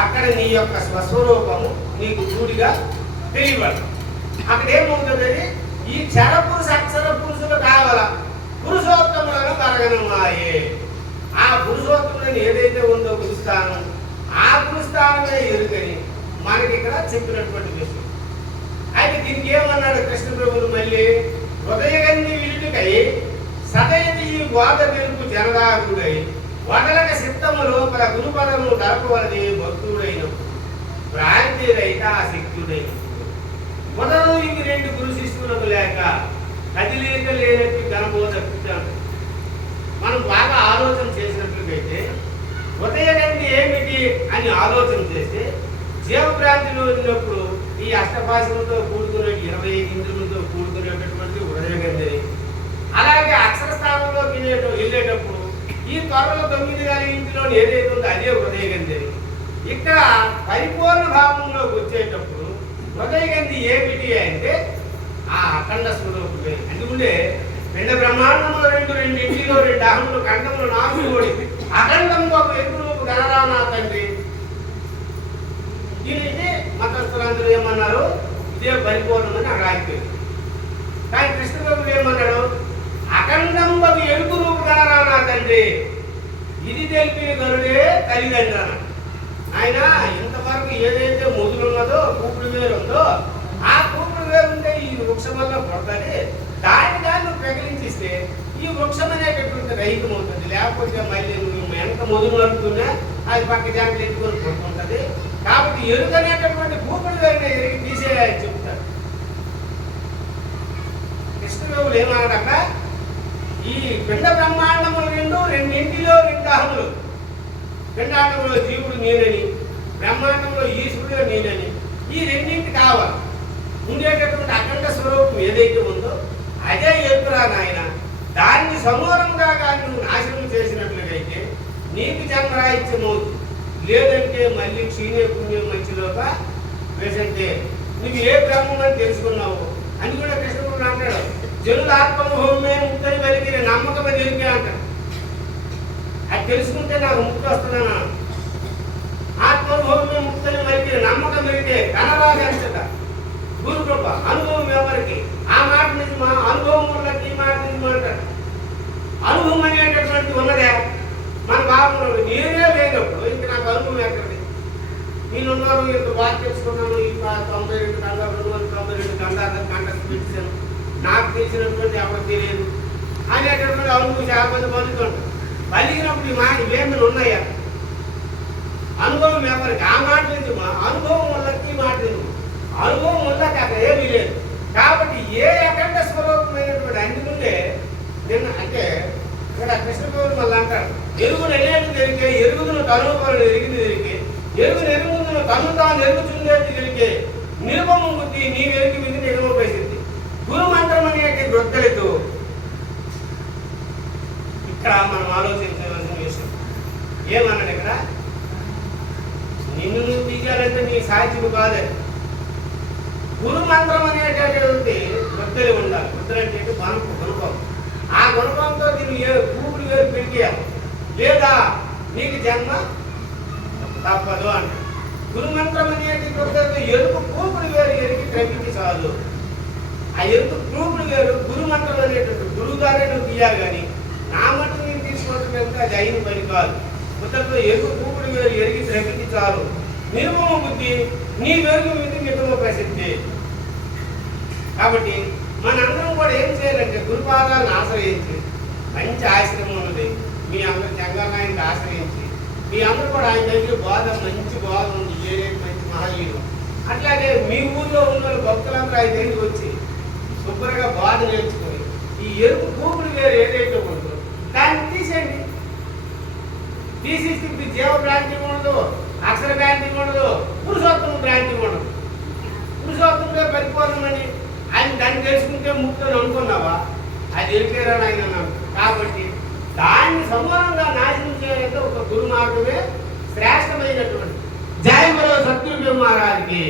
అక్కడ నీ యొక్క స్వస్వరూపము నీకు చూడిగా తెలియబడు అక్కడ ఏముంటుంది ఈ క్షర పురుష అక్షర పురుషులు కావాల పురుషోత్తములను కరగనున్నాయే ఆ పురుషోత్తములను ఏదైతే ఉందో గురుస్థానం ఆ గురుస్థానమే ఎరుకని మనకి ఇక్కడ చెప్పినటువంటి విషయం. అయితే దీనికి ఏమన్నాడు కృష్ణ ప్రభులు మళ్ళీ? హృదయగన్ని విలుటికై సదయతి ఈ గోద వెలుపు జనదాగుడై వదలక సిద్ధము లోపల గురుపదము గడపవలది భక్తుడైనప్పుడు భ్రాంతి రైత శక్తుడైన మొదలు ఇంక రెండు గురు శిష్యులకు లేక కదిలేక లేనట్టు గణబోధకుతాడు మనం బాగా ఆలోచన చేసినట్లయితే హృదయగంధి ఏమిటి అని ఆలోచన చేస్తే జీవభ్రాంతిలో ఉన్నప్పుడు ఈ అష్టభాషలతో కూడుకున్న ఇరవై ఐదు ఇంద్రులతో కూడుకునేటటువంటి హృదయగంధిని అలాగే అక్షర స్థానంలో వెళ్ళేటప్పుడు ఈ త్వరలో తొమ్మిది గారి ఇంటిలో ఏదైతే ఉందో అదే హృదయగంధిని ఇక్కడ పరిపూర్ణ భావంలోకి వచ్చేటప్పుడు హృదయగంధి ఏమిటి అంటే ఆ అఖండ స్వరూపమే ఎందుకంటే రెండు బ్రహ్మాండములు రెండు రెండు ఇంటిలో రెండు అహములు ఖండములు నాలుగు కోడి అఖండంలో ఒక ఎదురు గణరానా తండ్రి? దీనికి మతస్థులందరూ ఏమన్నారు? ఇదే పరిపూర్ణమని అక్కడ ఆగిపోయింది కానీ కృష్ణబాబు ఏమన్నాడు అఖండంబకు ఎరుపు రూపు కనరానా తండ్రి ఇది తెలిపిన గరుడే తల్లిదండ్రి ఆయన ఇంతవరకు ఏదైతే మొదలున్నదో కూపుడు వేరు ఉందో ఆ కూపుడు వేరు ఉంటే ఈ వృక్షం వల్ల పుడతాది దాన్ని దాన్ని ప్రకటించిస్తే ఈ వృక్షం అనేటటువంటి రహితం అవుతుంది లేకపోతే మళ్ళీ నువ్వు ఎంత మొదలు నడుపుతున్నా అది పక్క జాంట్లు ఎత్తుకొని పుడుతుంటది కాబట్టి ఎరుక అనేటటువంటి కూపుడు వేరుని ఎరిగి తీసేయాలని చెప్తారు. కృష్ణదేవులు ఏమన్నాడక్క ఈ పిండ బ్రహ్మాండములు రెండు రెండింటిలో రెండు అహం పిండాండంలో జీవుడు నేనని బ్రహ్మాండంలో ఈశ్వరుడు నేనని ఈ రెండింటి కావాలి. ఉండేటటువంటి అఖండ స్వరూపం ఏదైతే ఉందో అదే ఎదురా నాయన. దాన్ని సమూలంగా కానీ నువ్వు నాశనం చేసినట్లయితే నీకు జన్మరాహిత్యం అవుతుంది లేదంటే మళ్ళీ క్షీణే పుణ్యం మంచిలోగా వేసంటే నువ్వు ఏ బ్రహ్మం అని తెలుసుకున్నావు? అని కూడా కృష్ణుడు అంటాడు. జనుల ఆత్మనుభవమే ముక్తని వెలిగిన నమ్మకమే తెలిపే అంటాడు అది తెలుసుకుంటే నాకు ముక్తి వస్తున్నానా? ఆత్మనుభవమే ముక్తని వెలిగిన నమ్మకం వెలిగితే కనరాగంచట గురు కృప అనుభవం ఎవరికి? ఆ మాట నిజమా అనుభవం ఉన్నది ఈ మాట నిజమా అంటాడు అనుభవం అనేటటువంటి ఉన్నదే. మన బాగున్నాడు నేనే లేనప్పుడు ఇంక నాకు అనుభవం ఎక్కడిది? నేనున్నాను ఇంత బాగా తెలుసుకున్నాను ఈ తొంభై రెండు గంటలు రెండు వందల తొంభై రెండు గంటల కంటకు పెట్టాను నాకు తెలిసినటువంటి ఎవరికి తెలియదు. అనేటటువంటి అనుభవం చాలా మంది పలుకుతుంటారు పలికినప్పుడు ఈ మాట ఇవేమైనా ఉన్నాయా? అనుభవం ఎవరికి? ఆ మాట లేదు మా అనుభవం వల్లకి ఈ మాట లేదు అనుభవం వల్లకి అక్కడ ఏమీ లేదు. కాబట్టి ఏ అఖండ స్వరూపమైనటువంటి అందుకుంటే నుండే నిన్న అంటే ఇక్కడ కృష్ణదేవుడు మళ్ళీ అంటాడు ఎరుగును నెలేదు తెలికే ఎరుగుదును తనుపరుడు ఎరిగింది తెలికే ఎరుగు ఎరుగుదును కనుతా తాను దొరికే తెలికే నిరుపము బుద్ధి నీ వెలికి మీద నిరుపేసింది గురు మంత్రం అనేటి గొద్దలతో ఇక్కడ మనం ఆలోచించవలసిన విషయం ఏమన్నాడు ఇక్కడ నిన్ను నువ్వు తీయాలంటే నీ సాధ్యం కాదే. గురు మంత్రం అనేటటువంటి ముద్దలు ఉండాలి. ముద్దలు అంటే మనకు గుణపం ఆ గుణపంతో దీన్ని ఏ కూపుడు వేరు పెరిగేయాలి. లేదా నీకు జన్మ తప్పదు అంట. గురు మంత్రం అనేటటువంటి ఎరుపు కూపుడు వేరు ఎరిగి తగ్గించి చాలు ఆ ఎరుపు కూపుడు వేరు గురు మంత్రం అనేటువంటి గురువు గారే నువ్వు తీయాలి కానీ నా మట్టు నేను తీసుకోవడం కనుక అది అయిన పని కాదు. ముద్దలతో ఎరుపు కూపుడు వేరు ఎరిగి తగ్గించి చాలు. నిర్మమ బుద్ధి నీ వెలుగు మీద మిగమ ప్రసిద్ధి. కాబట్టి మనందరం కూడా ఏం చేయాలంటే గురుపాదాలను ఆశ్రయించి మంచి ఆశ్రమం ఉన్నది. మీ అందరు జంగారాయణకి ఆశ్రయించి మీ అందరూ కూడా ఆయన దగ్గర బోధ మంచి బోధ ఉంది. ఏడే మంచి మహనీయుడు అట్లాగే మీ ఊర్లో ఉన్న వాళ్ళు భక్తులందరూ ఆయన దగ్గరికి వచ్చి శుభ్రంగా బాధ నేర్చుకొని ఈ ఎరుపు కూపుడు వేరు ఏదైతే ఉంటుందో దాన్ని తీసేయండి. తీసేసి జీవ భ్రాంతి ఉండదు అక్షర భ్రాంతి ఉండదు పురుషోత్తమ భ్రాంతి ఉండదు పురుషోత్తమే పరిపూర్ణమని ఆయన దాన్ని తెలుసుకుంటే ముక్తులు అనుకున్నావా? అది ఎరికేరా ఆయన అన్నాను కాబట్టి దాన్ని సమూలంగా నాశనం చేయాలంటే ఒక గురు మాత్రమే శ్రేష్టమైనటువంటి. జయ గురు సత్యుడు మహారాజుకి.